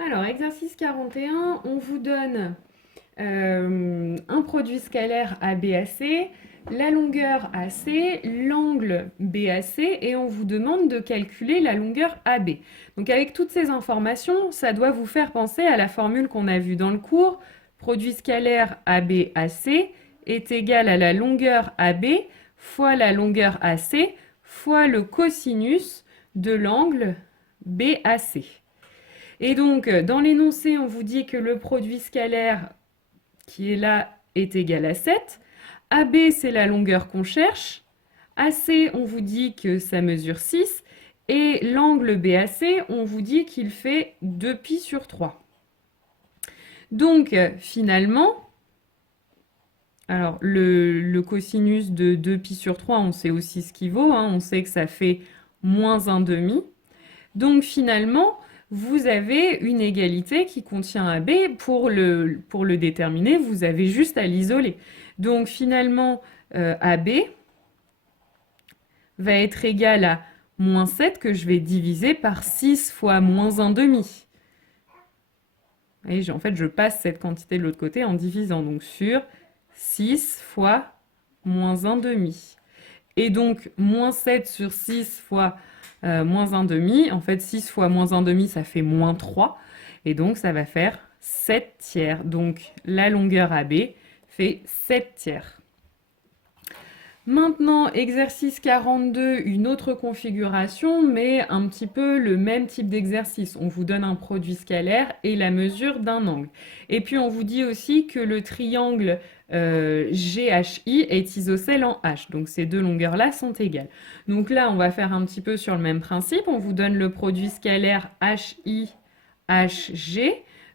Alors, exercice 41, on vous donne un produit scalaire ABAC, la longueur AC, l'angle BAC et on vous demande de calculer la longueur AB. Donc avec toutes ces informations, ça doit vous faire penser à la formule qu'on a vue dans le cours. Produit scalaire ABAC est égal à la longueur AB fois la longueur AC fois le cosinus de l'angle BAC. Et donc, dans l'énoncé, on vous dit que le produit scalaire qui est là est égal à 7. AB, c'est la longueur qu'on cherche. AC, on vous dit que ça mesure 6. Et l'angle BAC, on vous dit qu'il fait 2π sur 3. Donc, finalement, alors le cosinus de 2π sur 3, on sait aussi ce qu'il vaut. On sait que ça fait moins 1 demi. Donc, finalement, vous avez une égalité qui contient AB. Pour le déterminer, vous avez juste à l'isoler. Donc finalement, AB va être égal à moins 7 que je vais diviser par 6 fois moins 1 demi. Et en fait, je passe cette quantité de l'autre côté en divisant. Donc sur 6 fois moins 1 demi. Et donc, moins 7 sur 6 fois moins 1 demi. En fait, 6 fois moins 1 demi, ça fait moins 3. Et donc, ça va faire 7 tiers. Donc, la longueur AB fait 7 tiers. Maintenant, exercice 42, une autre configuration, mais un petit peu le même type d'exercice. On vous donne un produit scalaire et la mesure d'un angle. Et puis, on vous dit aussi que le triangle GHI est isocèle en H. Donc, ces deux longueurs-là sont égales. Donc là, on va faire un petit peu sur le même principe. On vous donne le produit scalaire HI, HG.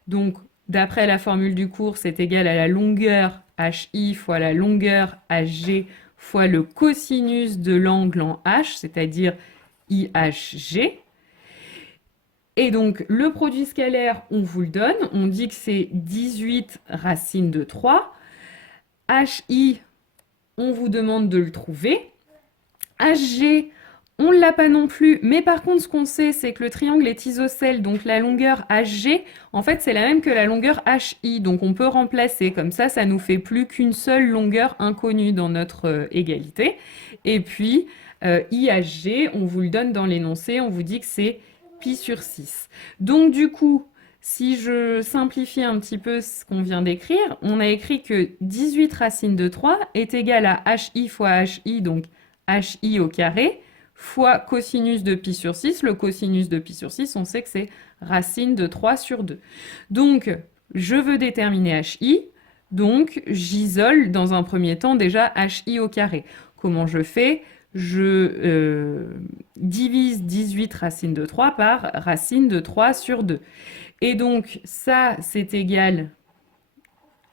Donc, d'après la formule du cours, c'est égal à la longueur HI fois la longueur HG fois le cosinus de l'angle en H, c'est-à-dire IHG. Et donc, le produit scalaire, on vous le donne. On dit que c'est 18 racine de 3. HI, on vous demande de le trouver. HG, on ne l'a pas non plus, mais par contre, ce qu'on sait, c'est que le triangle est isocèle, donc la longueur HG, en fait, c'est la même que la longueur HI, donc on peut remplacer. Comme ça nous fait plus qu'une seule longueur inconnue dans notre égalité. Et puis, IHG, on vous le donne dans l'énoncé, on vous dit que c'est pi sur 6. Donc du coup, si je simplifie un petit peu ce qu'on vient d'écrire, on a écrit que 18 racine de 3 est égal à HI fois HI, donc HI au carré, fois cosinus de pi sur 6. Le cosinus de pi sur 6, on sait que c'est racine de 3 sur 2. Donc, je veux déterminer HI, donc j'isole dans un premier temps déjà HI au carré. Comment je fais? Je divise 18 racine de 3 par racine de 3 sur 2. Et donc, ça, c'est égal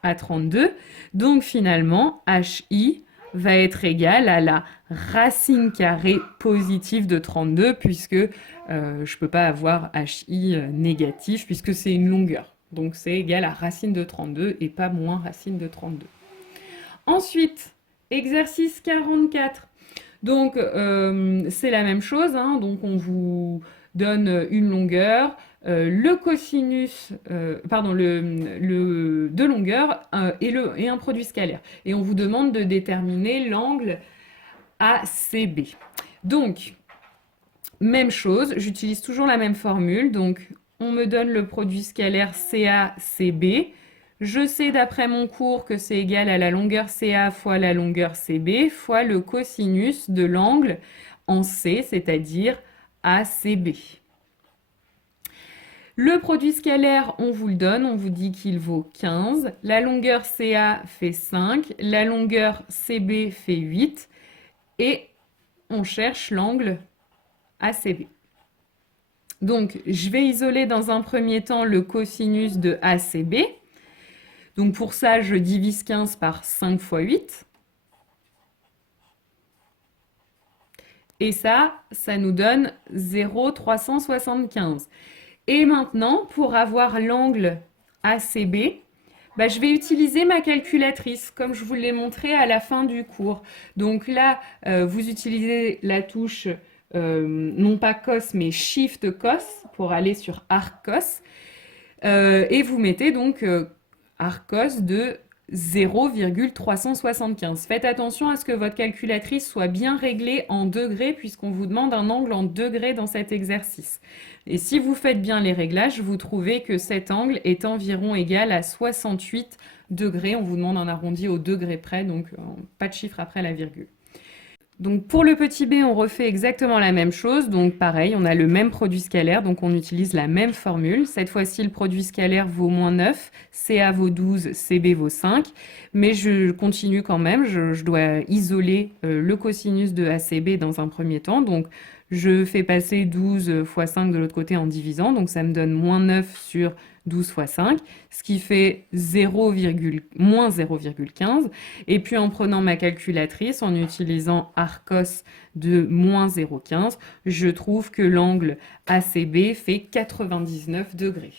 à 32. Donc, finalement, HI va être égal à la racine carrée positive de 32, puisque je ne peux pas avoir HI négatif, puisque c'est une longueur. Donc, c'est égal à racine de 32 et pas moins racine de 32. Ensuite, exercice 44. Donc, c'est la même chose. Donc, on vous donne une longueur, le cosinus, de longueur et un produit scalaire. Et on vous demande de déterminer l'angle ACB. Donc, même chose, j'utilise toujours la même formule. Donc, on me donne le produit scalaire CACB. Je sais d'après mon cours que c'est égal à la longueur CA fois la longueur CB fois le cosinus de l'angle en C, c'est-à-dire ACB. Le produit scalaire, on vous le donne, on vous dit qu'il vaut 15. La longueur CA fait 5, la longueur CB fait 8 et on cherche l'angle ACB. Donc, je vais isoler dans un premier temps le cosinus de ACB. Donc, pour ça, je divise 15 par 5 fois 8. Et ça nous donne 0,375. Et maintenant, pour avoir l'angle ACB, je vais utiliser ma calculatrice, comme je vous l'ai montré à la fin du cours. Donc là, vous utilisez la touche, non pas cos, mais shift cos, pour aller sur arc cos. Et vous mettez donc Arcos de 0,375. Faites attention à ce que votre calculatrice soit bien réglée en degrés puisqu'on vous demande un angle en degrés dans cet exercice. Et si vous faites bien les réglages, vous trouvez que cet angle est environ égal à 68 degrés. On vous demande un arrondi au degré près, donc pas de chiffre après la virgule. Donc pour le petit b, on refait exactement la même chose. Donc pareil, on a le même produit scalaire, donc on utilise la même formule. Cette fois-ci, le produit scalaire vaut moins 9, CA vaut 12, CB vaut 5. Mais je continue quand même, je dois isoler le cosinus de ACB dans un premier temps. Donc je fais passer 12 fois 5 de l'autre côté en divisant. Donc ça me donne moins 9 sur 12 fois 5, ce qui fait moins 0,15. Et puis en prenant ma calculatrice, en utilisant Arcos de moins 0,15, je trouve que l'angle ACB fait 99 degrés.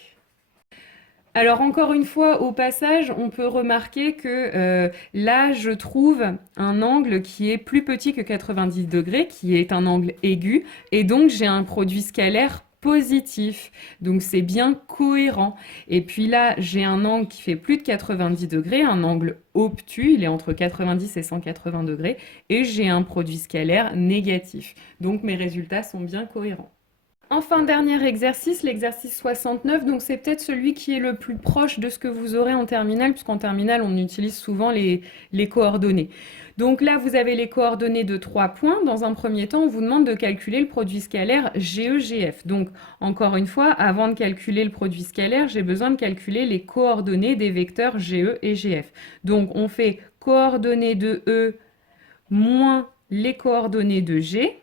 Alors encore une fois, au passage, on peut remarquer que là, je trouve un angle qui est plus petit que 90 degrés, qui est un angle aigu, et donc j'ai un produit scalaire positif. Donc c'est bien cohérent. Et puis là, j'ai un angle qui fait plus de 90 degrés, un angle obtus, il est entre 90 et 180 degrés, et j'ai un produit scalaire négatif. Donc mes résultats sont bien cohérents. Enfin, dernier exercice, l'exercice 69, donc c'est peut-être celui qui est le plus proche de ce que vous aurez en terminale, puisqu'en terminale, on utilise souvent les coordonnées. Donc là, vous avez les coordonnées de 3 points. Dans un premier temps, on vous demande de calculer le produit scalaire GE-GF. Donc, encore une fois, avant de calculer le produit scalaire, j'ai besoin de calculer les coordonnées des vecteurs GE et GF. Donc, on fait coordonnées de E moins les coordonnées de G.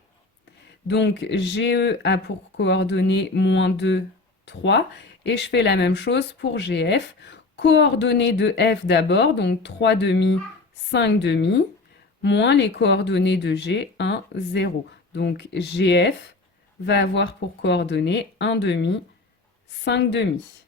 Donc, GE a pour coordonnées moins 2, 3. Et je fais la même chose pour GF. Coordonnées de F d'abord, donc 3 demi, 5 demi, moins les coordonnées de G, 1, 0. Donc, GF va avoir pour coordonnées 1 demi, 5 demi.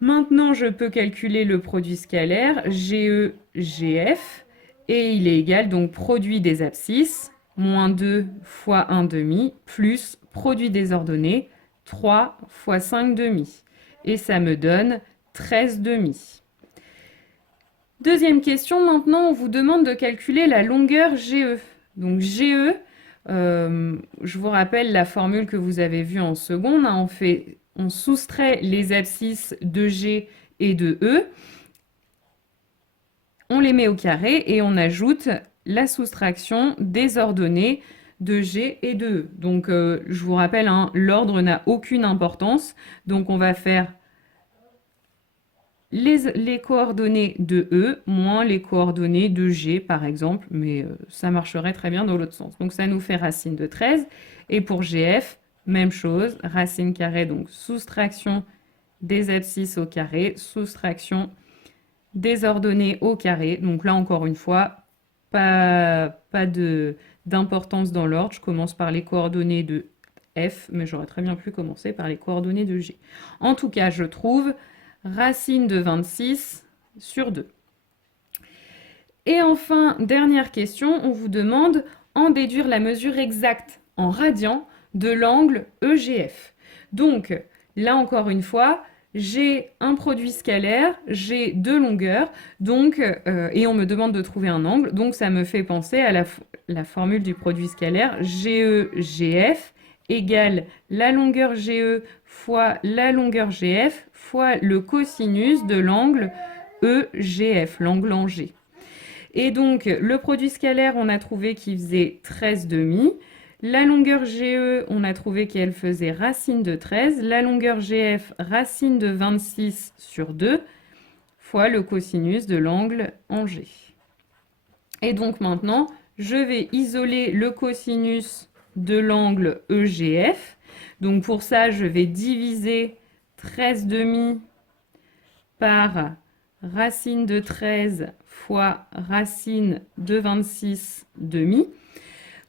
Maintenant, je peux calculer le produit scalaire GE, GF. Et il est égal, donc, produit des abscisses, moins 2 fois 1 demi, plus produit des ordonnées, 3 fois 5 demi. Et ça me donne 13 demi. Deuxième question, maintenant on vous demande de calculer la longueur GE. Donc GE, je vous rappelle la formule que vous avez vue en seconde, hein, on soustrait les abscisses de G et de E, on les met au carré et on ajoute la soustraction des ordonnées de G et de E. Donc je vous rappelle, hein, l'ordre n'a aucune importance, donc on va faire les coordonnées de E moins les coordonnées de G, par exemple, mais ça marcherait très bien dans l'autre sens. Donc ça nous fait racine de 13. Et pour GF, même chose, racine carrée, donc soustraction des abscisses au carré, soustraction des ordonnées au carré. Donc là, encore une fois, pas d'importance dans l'ordre. Je commence par les coordonnées de F, mais j'aurais très bien pu commencer par les coordonnées de G. En tout cas, je trouve racine de 26 sur 2. Et enfin, dernière question, on vous demande en déduire la mesure exacte en radians de l'angle EGF. Donc, là encore une fois, j'ai un produit scalaire, j'ai deux longueurs, donc, et on me demande de trouver un angle, donc ça me fait penser à la formule du produit scalaire GE-GF égale la longueur GE fois la longueur GF fois le cosinus de l'angle EGF, l'angle en G. Et donc, le produit scalaire, on a trouvé qu'il faisait 13 demi. La longueur GE, on a trouvé qu'elle faisait racine de 13. La longueur GF, racine de 26 sur 2, fois le cosinus de l'angle en G. Et donc maintenant, je vais isoler le cosinus de l'angle EGF. Donc pour ça, je vais diviser 13 demi par racine de 13 fois racine de 26 demi.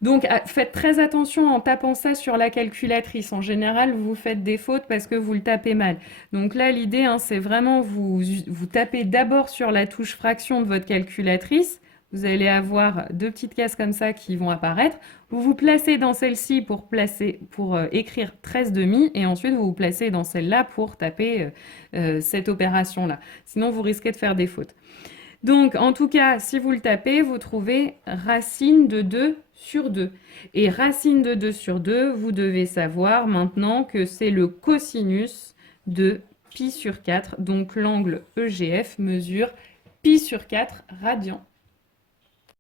Donc faites très attention en tapant ça sur la calculatrice. En général, vous faites des fautes parce que vous le tapez mal. Donc là, l'idée, hein, c'est vraiment vous tapez d'abord sur la touche fraction de votre calculatrice vous allez avoir deux petites cases comme ça qui vont apparaître. Vous vous placez dans celle-ci pour écrire 13,5 et ensuite vous vous placez dans celle-là pour taper cette opération-là. Sinon, vous risquez de faire des fautes. Donc, en tout cas, si vous le tapez, vous trouvez racine de 2 sur 2. Et racine de 2 sur 2, vous devez savoir maintenant que c'est le cosinus de pi sur 4. Donc, l'angle EGF mesure pi sur 4 radians.